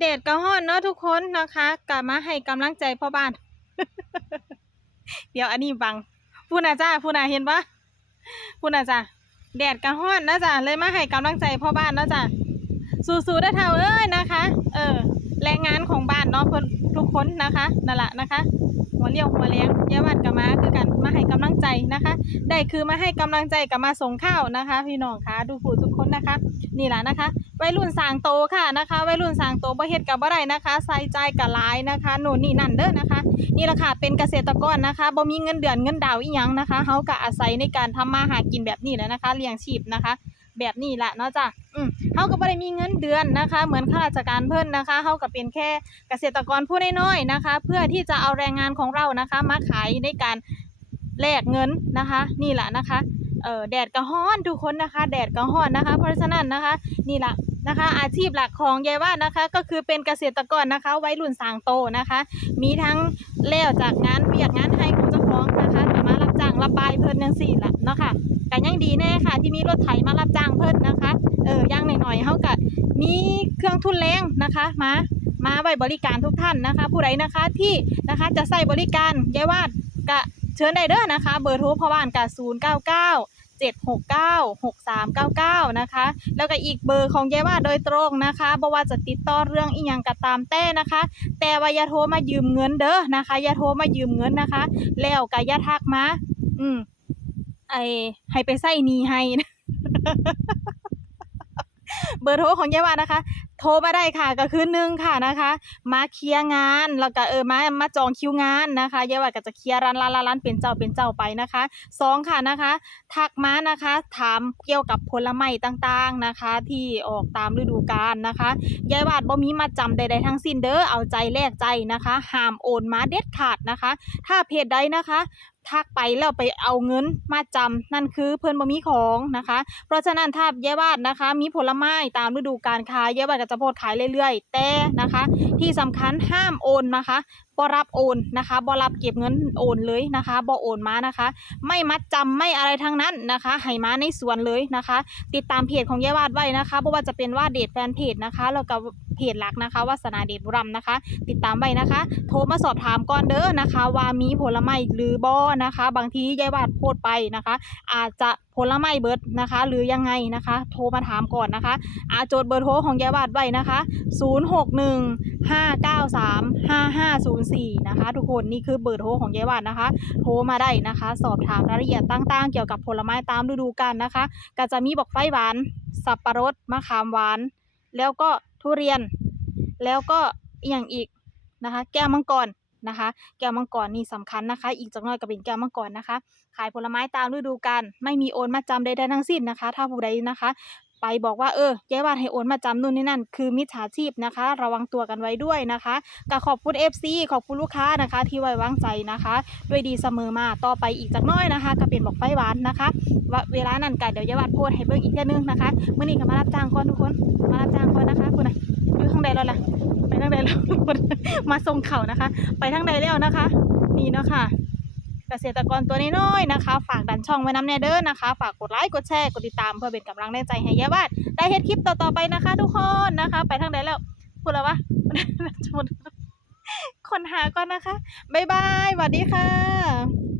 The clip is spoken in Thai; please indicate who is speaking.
Speaker 1: เดดก็ฮ้อนเนาะทุกคนนะคะกลับมาให้กำลังใจพ่อบ้าน เดี๋ยวอันนี้บังพูนะจ้าพูนะเห็นปะพูนะจ้าแดดก็ฮ้อนนะจ้าเลยมาให้กำลังใจพ่อบ้านเนาะจ้าสู้ๆได้เท่าเอ้ยนะคะ เออแรงงานของบ้านเนาะเพิ่นทุกคนนะคะนั่นแหละนะคะหัวเลี้ยวหัวแรงอยาวัดกับมาคือกันมาให้กำลังใจนะคะ ได้คือมาให้กำลังใจกับมาส่งข้าวนะคะ พี่น้องคะดูผู้ทุกคนนะคะ นี่แหละนะคะ วัยรุ่นสางโตค่ะนะคะวัยรุ่นสางโตบ่เฮ็ดกับบ่ได้นะคะ ใส่ใจกับหลายนะคะโน่นนี่นั่นเด้อนะคะ นี่แหละค่ะเป็นเกษตรกรนะคะบ่มีเงินเดือนเงินดาวอีหยังนะคะเฮาก็อาศัยในการทำมาหากินแบบนี้แหละนะคะเลี้ยงชีพนะคะ แบบนี้แหละเนาะจ้ะอืมเฮาก็บ่ได้มีเงินเดือนนะคะ เหมือนข้าราชการเพิ่นนะคะเฮาก็เป็นแค่เกษตรกรผู้น้อยๆนะคะ เพื่อที่จะเอาแรงงานของเรานะคะ มาขายในการแลกเงินนะคะ นี่แหละนะคะเอ่อแดดก็ร้อนทุกคนนะคะ แดดก็ร้อนนะคะ เพราะฉะนั้นนะคะ นี่แหละ นะคะ อาชีพหลักของยายว่านะคะ ก็คือเป็นเกษตรกรนะคะไวัยรุ่นสางโตนะคะ มีทั้งแล้วจากงานเวียกงานให้ของเจ้าของนะคะก็มารับจ้างรับบายเพิ่นจังซี่ละเนาะค่ะแต่ยังดีแน่ค่ะ ที่มีรถไถมารับจ้างเพิ่นนะคะเออย่างหน่อยๆเฮาก็มีเครื่องทุนแรงนะคะมามาไว้บริการทุกท่านนะคะ ผู้ใดนะคะที่นะคะจะใส่บริการยายวาดก็เชิญได้เด้อนะคะ เบอร์โทรพ่อบ้านก็099 7696399นะคะ แล้วก็อีกเบอร์ของยายว่าโดยตรงนะคะบ่ว่าจะติดต่อเรื่องอีหยังก็ตามแต่นะคะ แต่ว่าอย่าโทรมายืมเงินเด้อนะคะอย่าโทรมายืมเงินนะคะ แล้วก็อย่าทักมาอืมไอให้ไปใส่หนีให้เบอร์โทรของยายวานะคะ โทรมาได้ค่ะก็คือหนึ่งค่ะนะคะ มาเคลียร์งานแล้วก็เออมามาจองคิวงานนะคะยายว่าก็จะเคลียร์ร้านร้านร้านเป็นเจ้าเป็นเจ้าไปนะคะสองค่ะนะคะทักมานะคะ ถามเกี่ยวกับผลไม้ต่างๆนะคะ ที่ออกตามฤดูกาลนะคะยายวาดบ่มีมาจำใดๆทั้งสิ้นเด้อเอาใจแลกใจนะคะห้ามโอนมาเด็ดขาดนะคะ ถ้าเพจใดนะคะ ทักไปแล้วไปเอาเงินมาจำนั่นคือเพิ่นบ่มีของนะคะ เพราะฉะนั้นถ้ายายวาดนะคะ มีผลไม้ตามฤดูกาลขายยายวาดก็จะโพสต์ขายเรื่อยๆ แต่นะคะ ที่สำคัญห้ามโอนนะคะบ่รับโอนนะคะบ่รับเก็บเงินโอนเลยนะคะบ่โอนมานะคะ ไม่มัดจำไม่อะไรทั้งนั้นนะคะให้มาในสวนเลยนะคะ ติดตามเพจของยายวาดไว้นะคะเพราะว่าจะเป็นว่าเดทแฟนเพจนะคะแล้วก็ เพจหลักนะคะวาสนาเดชบุรัมนะคะ ติดตามไว้นะคะ โทรมาสอบถามก่อนเด้อนะคะ ว่ามีผลไม้หรือบ่นะคะ บางทียายวาดโพดไปนะคะ อาจจะผลไม้เบิดนะคะ หรือยังไงนะคะ โทรมาถามก่อนนะคะอาโจทย์เบอร์โทรของยายวาดไว้นะคะ 0615935504 นะคะ ทุกคนนี่คือเบอร์โทรของยายวาดนะคะ โทรมาได้นะคะ สอบถามรายละเอียดต่างๆ เกี่ยวกับผลไม้ตามฤดูกาลนะคะ ก็จะมีบอกไฟหวาน สับปะรดมะขามหวาน แล้วก็ ทุเรียน แล้วก็อย่างอีกนะคะ แก้วมังกรนะคะ แก้วมังกรนี่สำคัญนะคะ อีกจักน้อยก็เป็นแก้วมังกรนะคะ ขายผลไม้ตามฤดูกาลไม่มีโอนมาจำใดๆทั้งสิ้นนะคะ ถ้าผู้ใดนะคะ ไปบอกว่าเออยายวาดให้โอนมาจำนู่นนี่นั่น คือมิจฉาชีพนะคะ ระวังตัวกันไว้ด้วยนะคะก็ขอบคุณ FC ขอบคุณลูกค้านะคะ ที่ไว้วางใจนะคะ ด้วยดีเสมอมาต่อไปอีกจักน้อยนะคะก็เป็นบอกไฟหวานนะคะว่าเวลานั้นกันเดี๋ยวยายวาดโพสให้เบิ่งอีกเทื่อนึงนะคะเมื่อนี้ก็มารับจ้างก่อนทุกคนมารับจ้างก่อนนะคะคุณนะอยู่ข้างใดแล้วล่ะไปทางใดแล้วมาส่งเข่านะคะ ไปทางใดแล้วนะคะ นี่เนาะค่ะ เกษตรกรตัวน้อยๆนะคะ ฝากดันช่องไว้น้ำแน่เด้อนะคะ ฝากกดไลค์กดแชร์กดติดตามเพื่อเป็นกำลังแรงใจให้ยายวาดได้เฮ็ดคลิปต่อๆไปนะคะ ทุกคนนะคะ ไปทางไหนแล้วพูดแล้ววะคนหาก่อนนะคะบ๊ายบายสวัสดีค่ะ